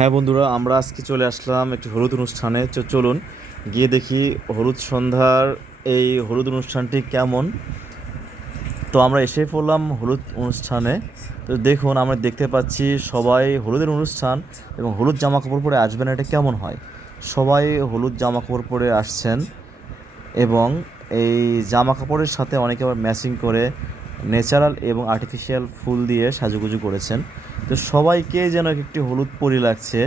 হ্যাঁ বন্ধুরা, আমরা আজকে চলে আসলাম একটি হলুদ অনুষ্ঠানে। চলুন গিয়ে দেখি হলুদ সন্ধ্যার এই হলুদ অনুষ্ঠানটি কেমন। তো আমরা এসে পড়লাম হলুদ অনুষ্ঠানে। তো দেখুন, আমরা দেখতে পাচ্ছি সবাই হলুদের অনুষ্ঠান এবং হলুদ জামা কাপড় পরে আসবেন, এটা কেমন হয়। সবাই হলুদ জামা কাপড় পরে আসছেন এবং এই জামা কাপড়ের সাথে অনেকে আবার ম্যাচিং করে ন্যাচারাল এবং আর্টিফিশিয়াল ফুল দিয়ে সাজুগুজু করেছেন। তো সবাইকে যেন একটি হলুদ পরি লাগছে,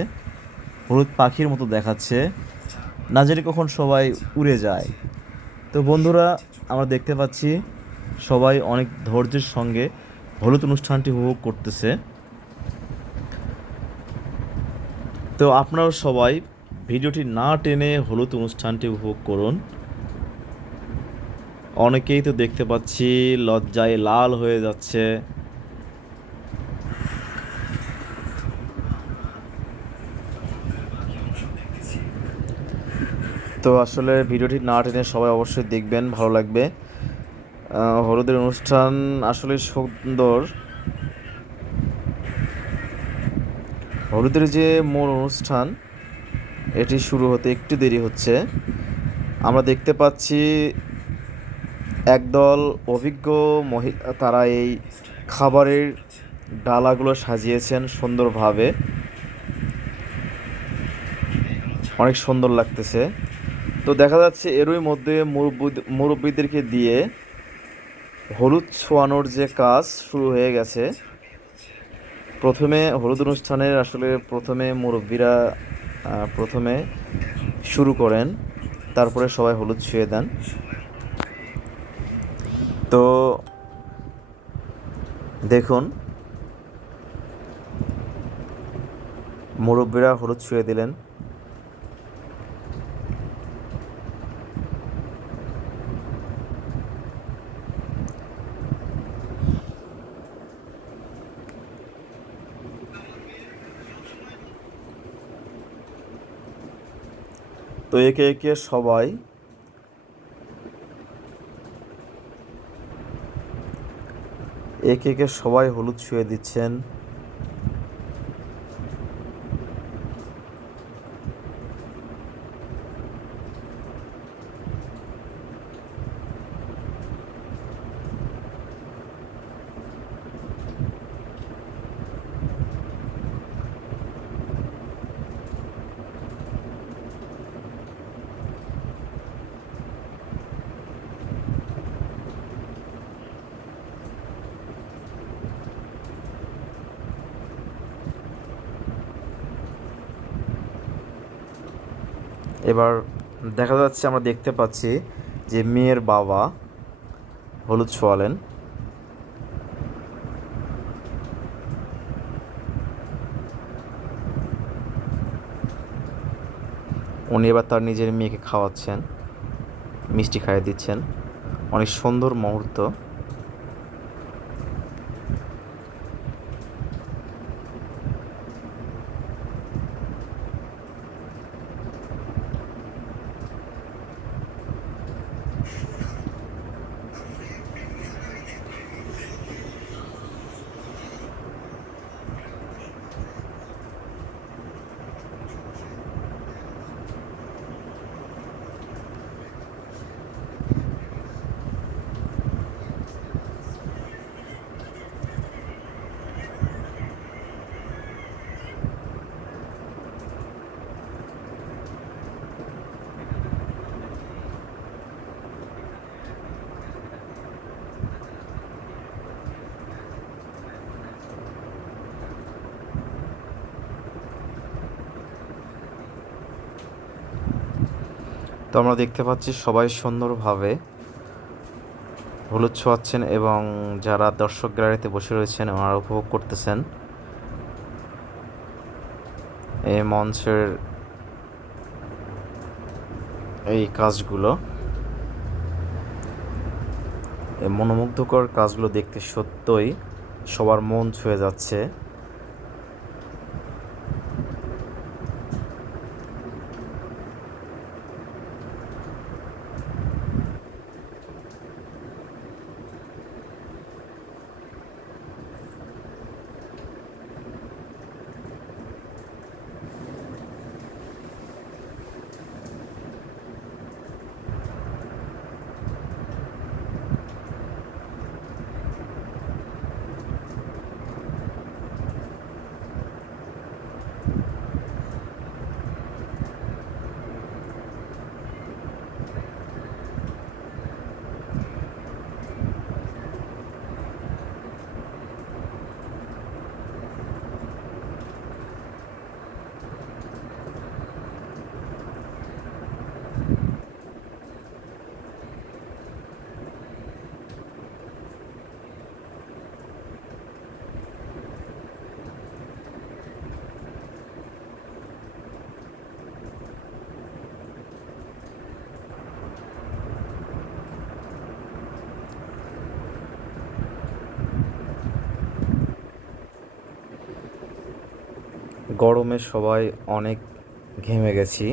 হলুদ পাখির মতো দেখাচ্ছে, না জানি কখন সবাই উড়ে যায়। তো বন্ধুরা, আমরা দেখতে পাচ্ছি সবাই অনেক ধৈর্যের সঙ্গে হলুদ অনুষ্ঠানটি উপভোগ করতেছে। তো আপনারা সবাই ভিডিওটি না টেনে হলুদ অনুষ্ঠানটি উপভোগ করুন। অনেকেই তো দেখতে পাচ্ছি লজ্জায় লাল হয়ে যাচ্ছে। তো আসলে ভিডিওটি না টেনে সবাই অবশ্যই দেখবেন, ভালো লাগবে। হলুদের অনুষ্ঠান আসলে সুন্দর। হলুদের যে মূল অনুষ্ঠান, এটি শুরু হতে একটু দেরি হচ্ছে। আমরা দেখতে পাচ্ছি একদল অভিজ্ঞ মহিলা, তারা এই খাবারের ডালাগুলো সাজিয়েছেন সুন্দরভাবে, অনেক সুন্দর লাগতেছে। তো দেখা যাচ্ছে এরই মধ্যে মুরব্বীদেরকে দিয়ে হলুদ ছোঁয়ানোর যে কাজ শুরু হয়ে গেছে। প্রথমে হলুদ অনুষ্ঠানের আসলে প্রথমে মুরব্বীরা প্রথমে শুরু করেন, তারপরে সবাই হলুদ ছুঁয়ে দেন। তো দেখুন, মুরব্বীরা হলুদ ছুঁয়ে দিলেন। তো একে একে সবাই হলুদ ছুঁয়ে দিচ্ছেন। এবার দেখা যাচ্ছে, আমরা দেখতে পাচ্ছি যে মেয়ের বাবা হলুদ ছোঁয়ালেন। উনি এবার তার নিজের মেয়েকে খাওয়াচ্ছেন, মিষ্টি খাইয়ে দিচ্ছেন। অনেক সুন্দর মুহূর্ত। তো আমরা দেখতে পাচ্ছি সবাই সুন্দরভাবে হলুদ ছোঁয়াচ্ছেন এবং যারা দর্শক গ্যালারিতে বসে রয়েছেন ওনারা উপভোগ করতেছেন এই মঞ্চের এই কাজগুলো। এই মনোমুগ্ধকর কাজগুলো দেখতে সত্যই সবার মন ছুঁয়ে যাচ্ছে। গরমে সবাই অনেক ঘেমে গেছি।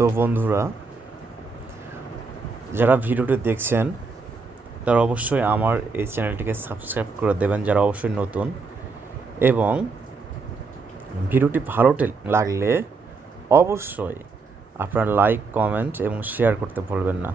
তো বন্ধুরা, যারা ভিডিওটি দেখছেন তারা অবশ্যই আমার এই চ্যানেলটিকে সাবস্ক্রাইব করে দেবেন, যারা অবশ্যই নতুন, এবং ভিডিওটি ভালো লাগলে অবশ্যই আপনার লাইক, কমেন্ট এবং শেয়ার করতে ভুলবেন না।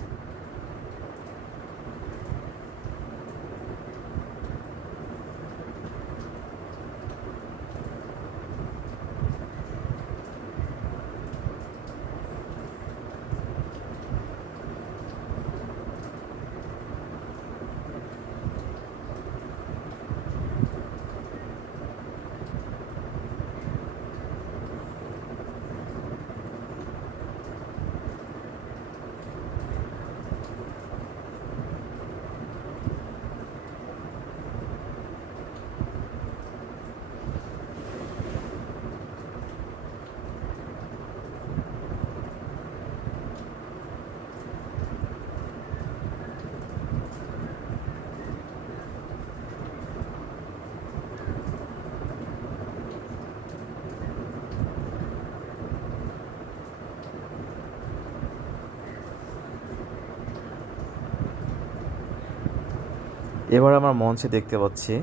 এবার আমার মঞ্চে দেখতে পাচ্ছি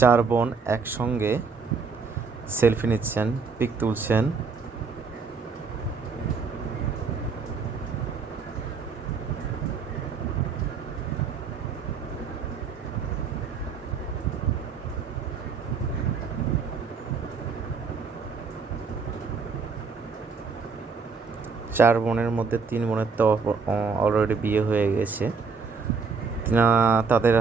4 বোন একসঙ্গে সেলফি নিচ্ছেন, পিক তুলছেন। চার বোনের মধ্যে 3 বোনের তো অলরেডি বিয়ে হয়ে গেছে। তাদের